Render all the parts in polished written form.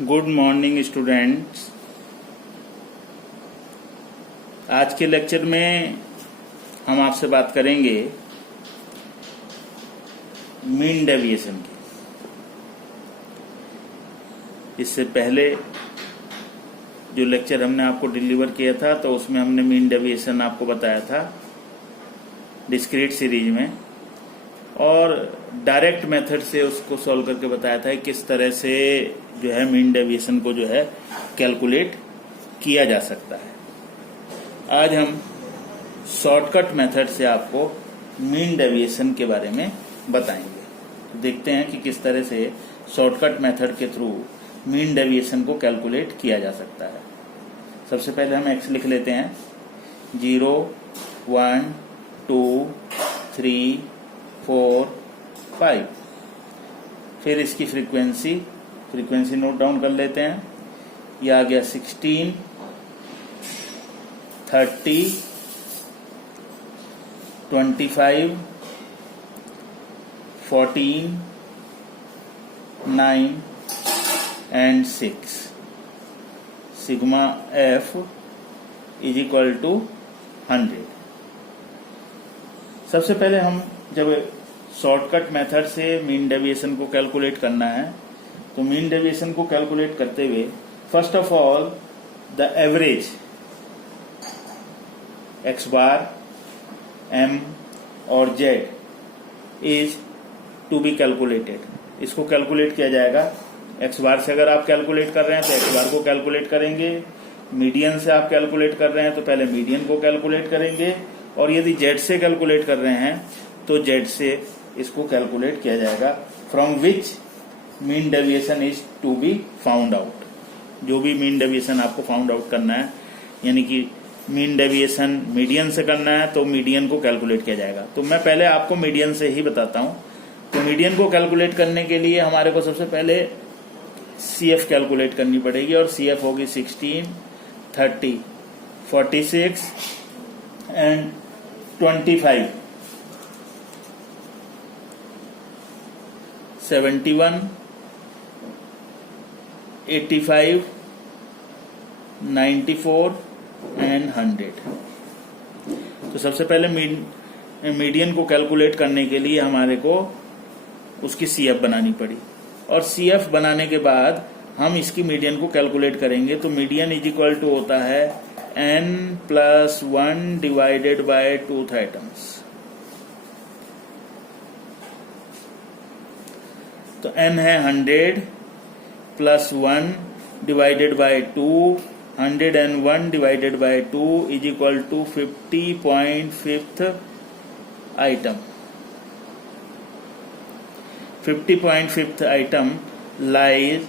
Good morning students. आज के lecture में हम आपसे बात करेंगे मीन डेविएशन की। इससे पहले जो लेक्चर हमने आपको डिलीवर किया था तो उसमें हमने मीन डेविएशन आपको बताया था डिस्क्रीट सीरीज में, और डायरेक्ट मेथड से उसको सॉल्व करके बताया था किस तरह से जो है मीन डेविएशन को जो है कैलकुलेट किया जा सकता है। आज हम शॉर्टकट मेथड से आपको मीन डेविएशन के बारे में बताएंगे। तो देखते हैं कि किस तरह से शॉर्टकट मेथड के थ्रू मीन डेविएशन को कैलकुलेट किया जा सकता है। सबसे पहले हम एक्स लिख लेते हैं। 0, 1, 2, 3, 4, 5। फिर इसकी फ्रीक्वेंसी नोट डाउन कर लेते हैं। यह आ गया 16, 30, 25, 14, 9 and 6। Sigma f is equal to 100। सबसे पहले हम जब शॉर्टकट मेथड से मीन डेविएशन को कैलकुलेट करना है तो मीन डेविएशन को कैलकुलेट करते हुए first of all the average x bar, M और Z is to be calculated. इसको कैलकुलेट किया जाएगा। एक्स बार से अगर आप कैलकुलेट कर रहे हैं तो एक्स बार को कैलकुलेट करेंगे। मीडियन से आप कैलकुलेट कर रहे हैं तो पहले मीडियन को कैलकुलेट करेंगे, और यदि जेड से कैलकुलेट कर रहे हैं तो जेड से इसको कैलकुलेट किया जाएगा। From which mean deviation is to be found out. जो भी मीन डेविएशन आपको फाउंड आउट करना है, यानी कि मीन डेविएशन मीडियन से करना है तो मीडियन को कैलकुलेट किया जाएगा। तो मैं पहले आपको मीडियन से ही बताता हूं। तो मीडियन को कैलकुलेट करने के लिए हमारे को सबसे पहले सीएफ कैलकुलेट करनी पड़ेगी, और सीएफ होगी 16, 30, 46 एंड 25, 71, 85, 94 एंड 100। तो सबसे पहले मीडियन को कैलकुलेट करने के लिए हमारे को उसकी सीएफ बनानी पड़ी, और सीएफ बनाने के बाद हम इसकी मीडियन को कैलकुलेट करेंगे। तो मीडियन इज इक्वल टू होता है n+1 divided by 2th items. तो n है 100 plus 1 divided by 2, 101 divided by 2 is equal to 50.5th item. 50.5th item lies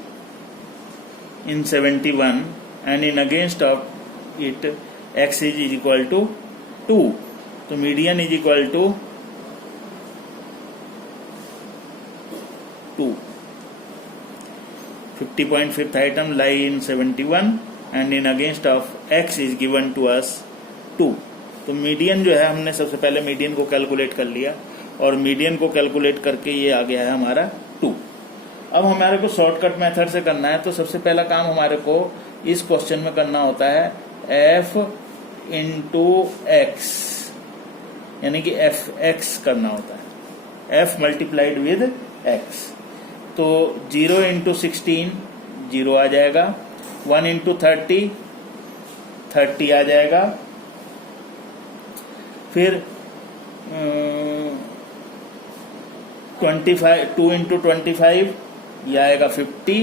in 71 and in against of it x is equal to 2. तो median is equal to 2। 50.5th item lie in 71 and in against of x is given to us 2. तो median जो है हमने सबसे पहले median को calculate कर लिया, और मीडियन को कैलकुलेट करके ये आ गया है हमारा 2। अब हमारे को शॉर्टकट मेथड से करना है। तो सबसे पहला काम हमारे को इस क्वेश्चन में करना होता है f इंटू एक्स, यानी कि एफ एक्स करना होता है, f मल्टीप्लाइड विद x। तो 0 इंटू 16 0 आ जाएगा, 1 इंटू 30 30 आ जाएगा, फिर 25 2 इंटू 25 ये आएगा 50,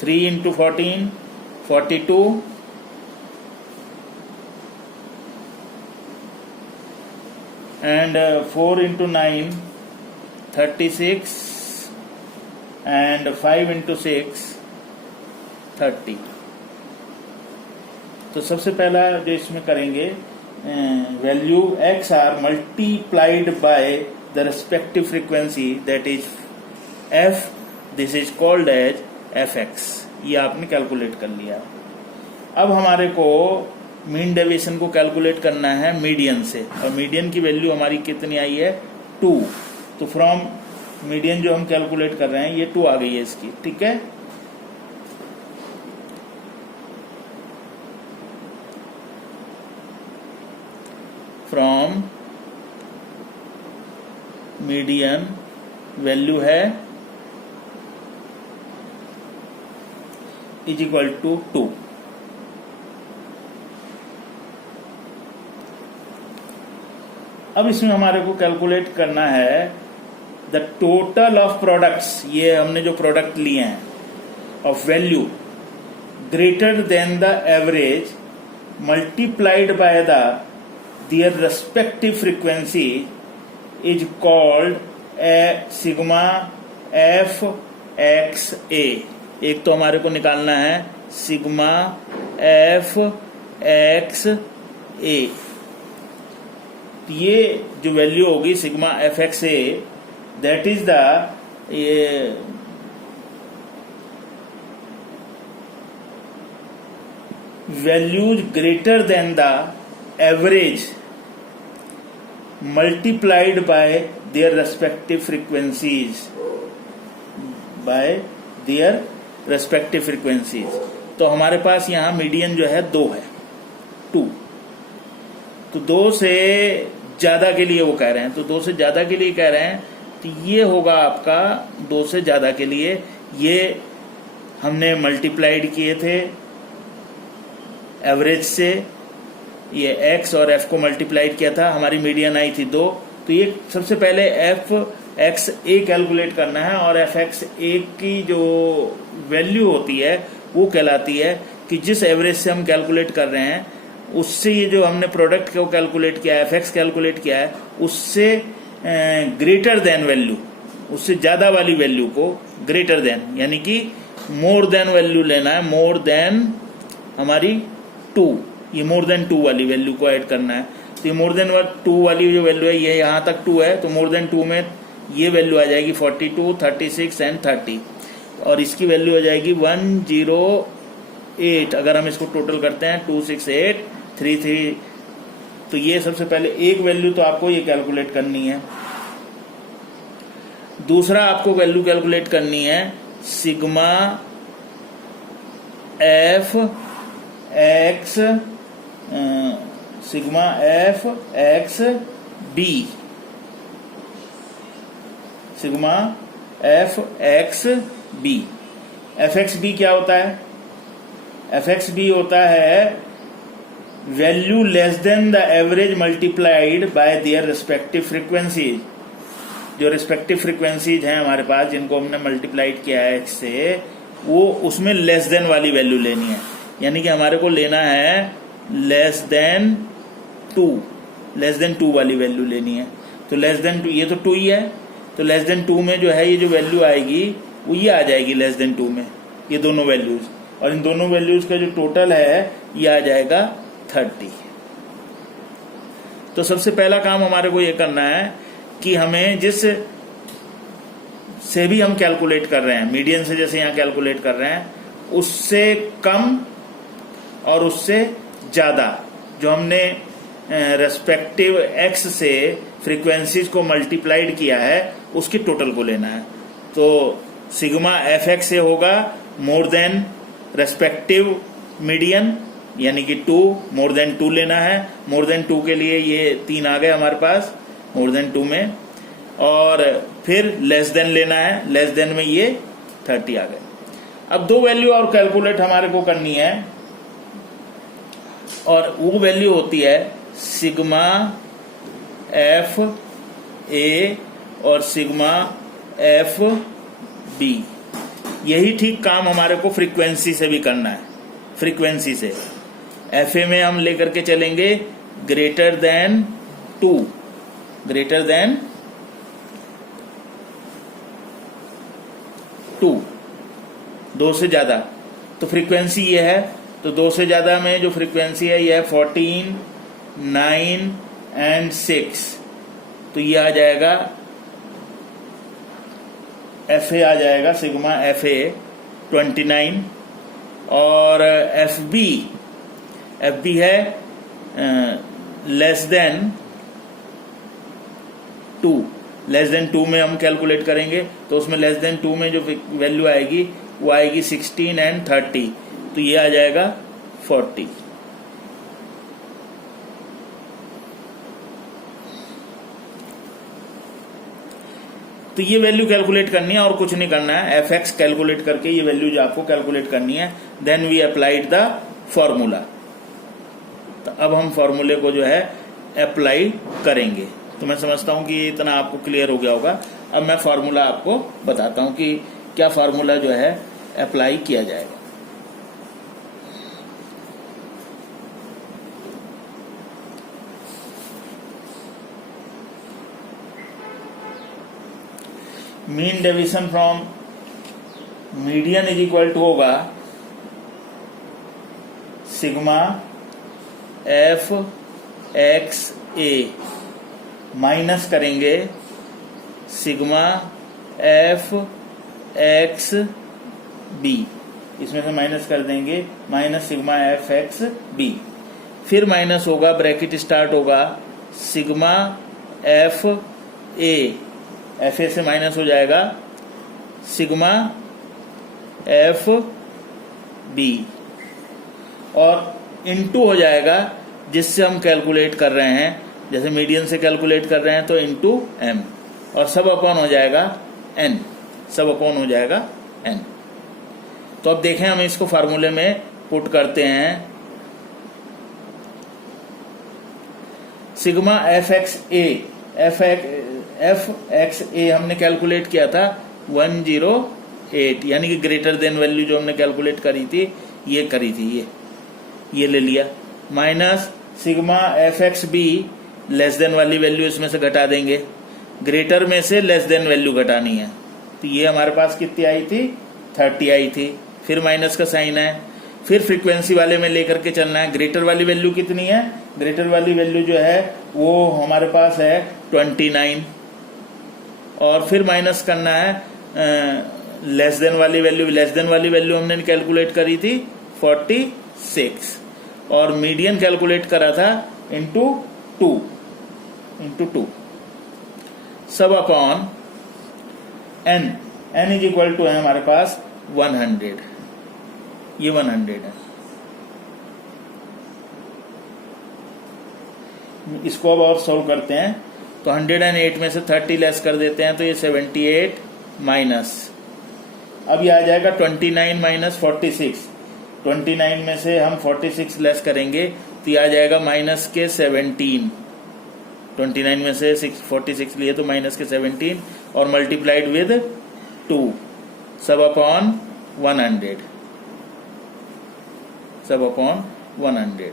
3 into 14 42, and 4 into 9 36, and 5 into 6 30। तो सबसे पहला जो इसमें करेंगे value X are multiplied by the respective frequency that is F, this is called as F X. ये आपने कैलकुलेट कर लिया। अब हमारे को मीन डेविएशन को कैलकुलेट करना है मीडियन से, और मीडियन की वैल्यू हमारी कितनी आई है 2। तो फ्रॉम मीडियन जो हम कैलकुलेट कर रहे हैं ये 2 आ गई है इसकी, ठीक है। फ्रॉम मीडियन वैल्यू है इज इक्वल टू 2। अब इसमें हमारे को कैलकुलेट करना है द टोटल ऑफ प्रोडक्ट्स, ये हमने जो प्रोडक्ट लिए हैं of value greater than the average multiplied by the their respective frequency is called sigma F x a. एक तो हमारे को निकालना है सिग्मा एफ एक्स ए, ये जो वैल्यू होगी sigma F x A, that is the values greater than the average multiplied by their respective frequencies, bye their respective frequencies. तो हमारे पास यहाँ मीडियन जो है 2 है, 2। तो 2 से ज्यादा के लिए वो कह रहे हैं, तो 2 से ज्यादा के लिए कह रहे हैं, तो ये होगा आपका 2 से ज्यादा के लिए। ये हमने मल्टीप्लाइड किए थे एवरेज से, ये x और f को मल्टीप्लाइड किया था, हमारी मीडियन आई थी 2। तो ये सबसे पहले एफ एक्स ए कैलकुलेट करना है, और एफ एक्स ए की जो वैल्यू होती है वो कहलाती है कि जिस एवरेज से हम कैलकुलेट कर रहे हैं उससे ये जो हमने प्रोडक्ट को कैलकुलेट किया है, एफ एक्स कैलकुलेट किया है, उससे ग्रेटर देन वैल्यू, उससे ज्यादा वाली वैल्यू को ग्रेटर देन यानी कि मोर देन वैल्यू लेना है, मोर देन हमारी 2, ये मोर देन 2 वाली वैल्यू को ऐड करना है। तो ये मोर देन 2 वाली जो वैल्यू है ये यहाँ तक 2 है, तो मोर देन 2 में ये वैल्यू आ जाएगी 42, 36 एंड 30, और इसकी वैल्यू आ जाएगी 108। अगर हम इसको टोटल करते हैं 268, 33, तो ये सबसे पहले एक वैल्यू तो आपको ये कैलकुलेट करनी है। दूसरा आपको वैल्यू कैलकुलेट करनी है sigma F X, sigma F X B, sigma F X B. F X B क्या होता है? एफ एक्स बी होता है value less than the average multiplied by their respective frequencies. जो रिस्पेक्टिव फ्रीक्वेंसीज हैं हमारे पास, जिनको हमने मल्टीप्लाइड किया है एक्स से, वो उसमें लेस देन वाली वैल्यू लेनी है। यानी कि हमारे को लेना है लेस देन 2, लेस देन 2 वाली वैल्यू लेनी है। तो लेस देन 2, ये तो 2 ही है, तो लेस देन 2 में जो है ये जो वैल्यू आएगी वो ये आ जाएगी लेस देन 2 में, ये दोनों वैल्यूज, और इन दोनों वैल्यूज का जो टोटल है ये आ जाएगा 30। तो सबसे पहला काम हमारे को ये करना है कि हमें जिस से भी हम कैलकुलेट कर रहे हैं, मीडियन से जैसे यहाँ कैलकुलेट कर रहे हैं, उससे कम और उससे ज्यादा जो हमने रेस्पेक्टिव एक्स से फ्रीक्वेंसीज को मल्टीप्लाइड किया है उसकी टोटल को लेना है। तो सिग्मा एफ एक्स से होगा मोर देन रेस्पेक्टिव मीडियन, यानी कि 2, मोर देन 2 लेना है। मोर देन 2 के लिए ये 3 आ गए हमारे पास मोर देन 2 में, और फिर लेस देन लेना है, लेस देन में ये 30 आ गए। अब 2 वैल्यू और कैलकुलेट हमारे को करनी है, और वो वैल्यू होती है सिग्मा एफ ए और सिग्मा एफ बी। यही ठीक काम हमारे को फ्रीक्वेंसी से भी करना है। फ्रीक्वेंसी से एफ ए में हम लेकर के चलेंगे ग्रेटर देन 2, ग्रेटर देन 2, 2 से ज्यादा। तो फ्रीक्वेंसी ये है, तो 2 से ज्यादा में जो फ्रीक्वेंसी है ये है 14, 9 एंड 6। तो ये आ जाएगा एफ ए, आ जाएगा सिग्मा एफ ए 29, और एफ बी है लेस देन 2, लेस देन 2 में हम कैलकुलेट करेंगे, तो उसमें लेस देन 2 में जो वैल्यू आएगी वो आएगी 16 एंड 30, तो ये आ जाएगा 40। तो ये वैल्यू कैलकुलेट करनी है और कुछ नहीं करना है। fx कैलकुलेट करके ये वैल्यू जो आपको कैलकुलेट करनी है, then we applied the formula. तो अब हम फॉर्मूले को जो है अप्लाई करेंगे। तो मैं समझता हूं कि इतना आपको क्लियर हो गया होगा। अब मैं फॉर्मूला आपको बताता हूं कि क्या फॉर्मूला जो है अप्लाई किया जाएगा। Mean deviation from median is equal to होगा sigma F x A minus करेंगे सिग्मा एफ एक्स बी, इसमें से माइनस कर देंगे minus sigma F X B, फिर माइनस होगा, ब्रैकेट स्टार्ट होगा sigma F A, F A से माइनस हो जाएगा सिग्मा एफ बी, और इनटू हो जाएगा जिससे हम कैलकुलेट कर रहे हैं, जैसे मीडियन से कैलकुलेट कर रहे हैं तो इनटू एम, और सब अपॉन हो जाएगा एन, सब अपॉन हो जाएगा एन। तो अब देखें हम इसको फार्मूले में पुट करते हैं। सिग्मा एफ एक्स ए, एफ एक्स ए हमने कैलकुलेट किया था 108, यानी कि ग्रेटर देन वैल्यू जो हमने कैलकुलेट करी थी ये करी थी, ये ले लिया, minus sigma F X B, less than वाली वैल्यू इसमें से घटा देंगे, ग्रेटर में से लेस देन वैल्यू घटानी है, तो ये हमारे पास कितनी आई थी 30 आई थी, फिर माइनस का साइन है, फिर फ्रीक्वेंसी वाले में लेकर के चलना है। ग्रेटर वाली वैल्यू कितनी है, ग्रेटर वाली वैल्यू जो है वो हमारे पास है 29, और फिर माइनस करना है लेस देन वाली वैल्यू, लेस देन वाली वैल्यू हमने कैलकुलेट करी थी 46, और मीडियन कैलकुलेट करा था इंटू 2 सब upon N, N is equal to है हमारे पास 100, ये 100 है। इसको अब और सॉल्व करते हैं, तो 108 में से 30 लेस कर देते हैं तो ये 78 माइनस, अब ये आ जाएगा 29 माइनस 46, 29 में से हम 46 लेस करेंगे तो ये आ जाएगा माइनस के 17, 29 में से 46 लिए तो माइनस के 17, और मल्टीप्लाइड विद 2 सब अपॉन 100, सब अपॉन 100।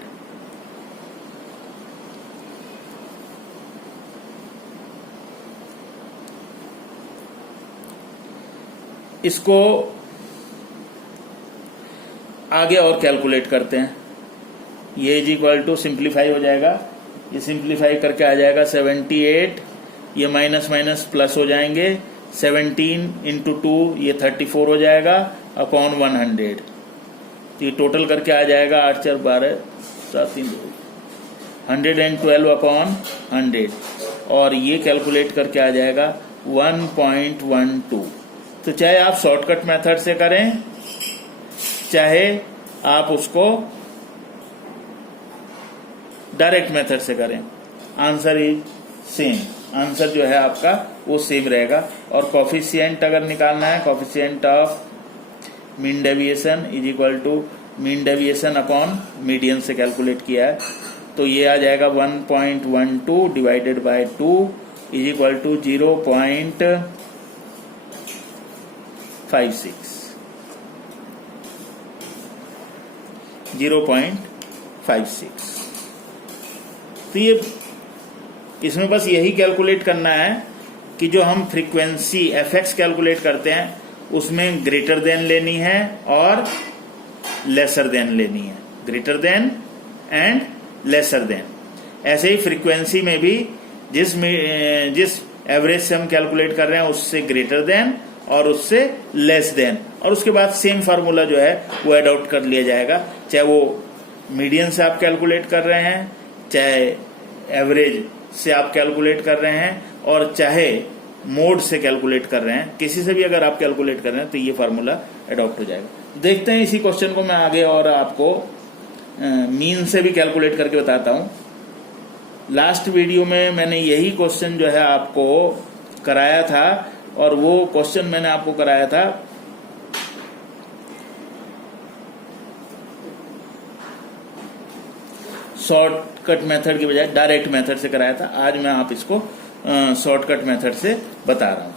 इसको आगे और कैलकुलेट करते हैं, ये इज इक्वल टू सिंप्लीफाई हो जाएगा, ये सिंप्लीफाई करके आ जाएगा 78, ये माइनस माइनस प्लस हो जाएंगे, 17 इंटू 2 ये 34 हो जाएगा अपॉन 100, तो ये टोटल करके आ जाएगा 8 4 12 7 3 112 अपॉन 100, और ये कैलकुलेट करके आ जाएगा 1.12। तो चाहे आप शॉर्टकट मेथड से करें, चाहे आप उसको डायरेक्ट मेथड से करें, आंसर इज सेम, आंसर जो है आपका वो सेम रहेगा। और कोफिशिएंट अगर निकालना है, coefficient of mean deviation is equal to mean deviation upon median से कैलकुलेट किया है, तो ये आ जाएगा 1.12 divided by 2 is equal to 0.56। तो ये इसमें बस यही कैलकुलेट करना है कि जो हम फ्रीक्वेंसी एफ कैलकुलेट करते हैं उसमें ग्रेटर देन लेनी है और लेसर देन लेनी है, greater than and lesser than. ऐसे ही फ्रीक्वेंसी में भी जिस एवरेज से हम कैलकुलेट कर रहे हैं उससे ग्रेटर देन और उससे लेस देन, और उसके बाद सेम फार्मूला जो है वो एडॉप्ट कर लिया जाएगा, चाहे वो मीडियन से आप कैलकुलेट कर रहे हैं, चाहे एवरेज से आप कैलकुलेट कर रहे हैं, और चाहे मोड से कैलकुलेट कर रहे हैं, किसी से भी अगर आप कैलकुलेट कर रहे हैं तो ये फार्मूला अडॉप्ट हो जाएगा। देखते हैं इसी क्वेश्चन को मैं आगे और आपको मीन से भी कैलकुलेट करके बताता हूं। लास्ट वीडियो में मैंने यही क्वेश्चन जो है आपको कराया था, और वो क्वेश्चन मैंने आपको कराया था शॉर्टकट मेथड की बजाय डायरेक्ट मेथड से कराया था। आज मैं आप इसको शॉर्टकट मेथड से बता रहा हूं।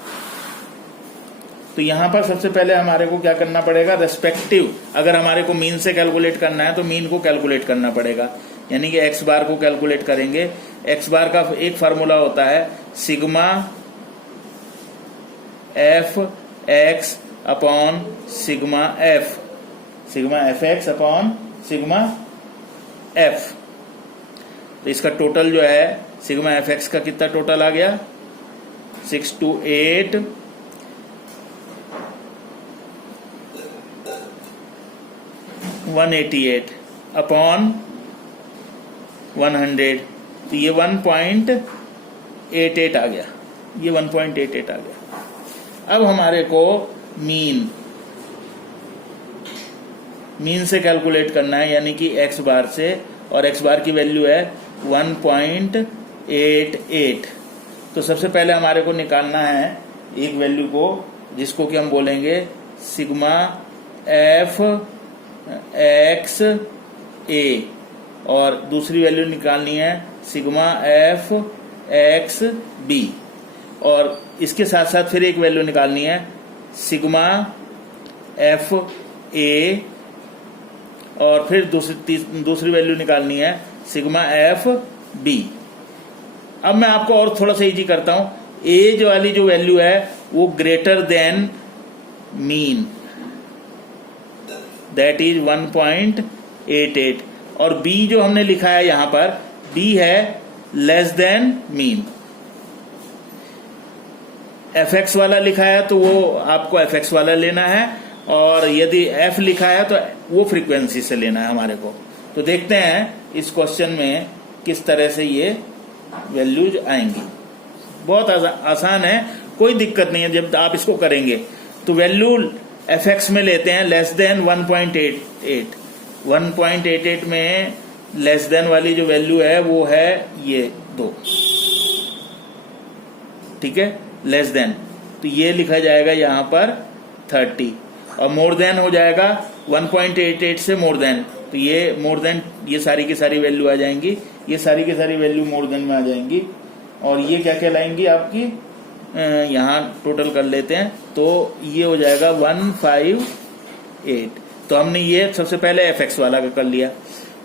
तो यहां पर सबसे पहले हमारे को क्या करना पड़ेगा, रेस्पेक्टिव, अगर हमारे को मीन से कैलकुलेट करना है तो मीन को कैलकुलेट करना पड़ेगा, यानी कि एक्स बार को कैलकुलेट करेंगे। एक्स बार का एक फार्मूला होता है sigma F x upon sigma F, sigma F x upon sigma F. तो इसका टोटल जो है सिग्मा एफ एक्स का कितना टोटल आ गया, 628 188 अपॉन 100, तो ये 1.88 आ गया, ये 1.88 आ गया। अब हमारे को मीन से कैलकुलेट करना है, यानी कि एक्स बार से, और एक्स बार की वैल्यू है 1.88। तो सबसे पहले हमारे को निकालना है एक वैल्यू को, जिसको कि हम बोलेंगे सिग्मा एफ एक्स ए, और दूसरी वैल्यू निकालनी है सिग्मा एफ एक्स बी, और इसके साथ साथ फिर एक वैल्यू निकालनी है सिग्मा एफ ए, और फिर दूसरी वैल्यू निकालनी है सिग्मा एफ बी। अब मैं आपको और थोड़ा सा इजी करता हूं, ए वाली जो वैल्यू है वो greater than mean, that is 1.88, और बी जो हमने लिखा है यहां पर, बी है less than mean. F x वाला लिखा है तो वो आपको एफ एक्स वाला लेना है, और यदि एफ लिखा है तो वो फ्रीक्वेंसी से लेना है हमारे को। तो देखते हैं इस क्वेश्चन में किस तरह से ये वैल्यूज आएंगी। बहुत आसान है, कोई दिक्कत नहीं है जब आप इसको करेंगे। तो वैल्यू एफ एक्स में लेते हैं लेस देन 1.88, 1.88 में लेस देन वाली जो वैल्यू है वो है ये 2, ठीक है, लेस देन, तो ये लिखा जाएगा यहां पर 30, और मोर देन हो जाएगा 1.88 से मोर देन, तो ये मोर देन, ये सारी की सारी वैल्यू आ जाएंगी, ये सारी की सारी वैल्यू मोर देन में आ जाएंगी, और ये क्या कहलाएंगी आपकी, यहाँ टोटल कर लेते हैं तो ये हो जाएगा 158। तो हमने ये सबसे पहले एफ एक्स वाला का कर लिया।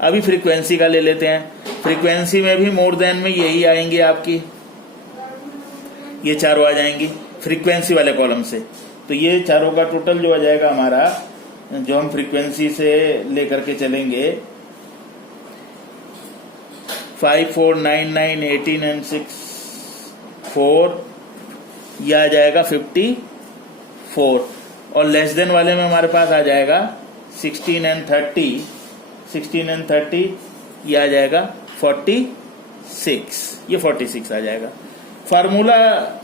अभी फ्रीक्वेंसी का ले लेते हैं। फ्रीक्वेंसी में भी मोर देन में यही आएंगे आपकी, ये चारों आ जाएंगी फ्रीक्वेंसी वाले कॉलम से। तो ये चारों का टोटल जो आ जाएगा हमारा, जो हम फ्रीक्वेंसी से लेकर के चलेंगे, 5 4 9 9 18 एंड 6 4, यह आ जाएगा 54, और लेस देन वाले में हमारे पास आ जाएगा 16 एंड 30, 16 एंड 30, यह आ जाएगा 46, ये 46 आ जाएगा। फार्मूला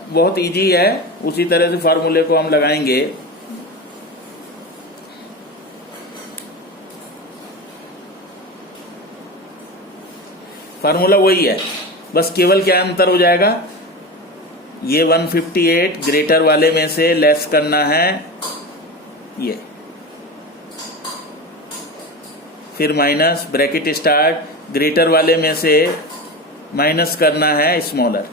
बहुत इजी है, उसी तरह से फार्मूले को हम लगाएंगे। फार्मूला वही है, बस केवल क्या अंतर हो जाएगा, ये 158 ग्रेटर वाले में से लेस करना है ये, फिर माइनस ब्रैकेट स्टार्ट, ग्रेटर वाले में से माइनस करना है स्मॉलर,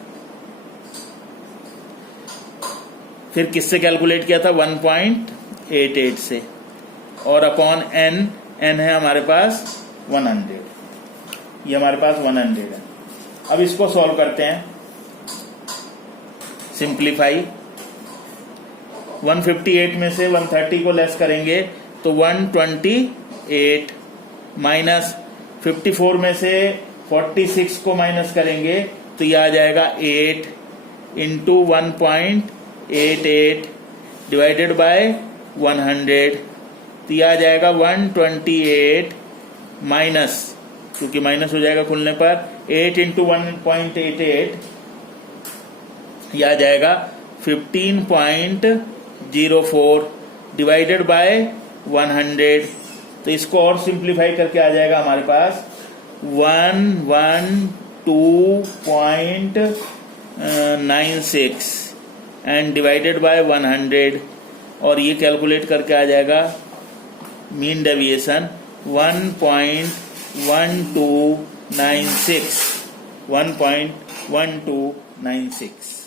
फिर किससे कैलकुलेट किया था 1.88 से, और अपॉन n, n है हमारे पास 100, ये हमारे पास 100 है। अब इसको सॉल्व करते हैं, सिंप्लीफाई, 158 में से 130 को लेस करेंगे तो 128, माइनस 54 में से 46 को माइनस करेंगे तो यह आ जाएगा 8 इंटू 1.88 डिवाइडेड बाय 100, तो यह आ जाएगा 128 माइनस, क्योंकि माइनस हो जाएगा खुलने पर, 8 इंटू 1.88, यह आ जाएगा 15.04 डिवाइडेड बाय 100। तो इसको और सिंप्लीफाई करके आ जाएगा हमारे पास 112.96 एंड डिवाइडेड बाय 100, और ये कैलकुलेट करके आ जाएगा मीन डेविएशन 1.1296।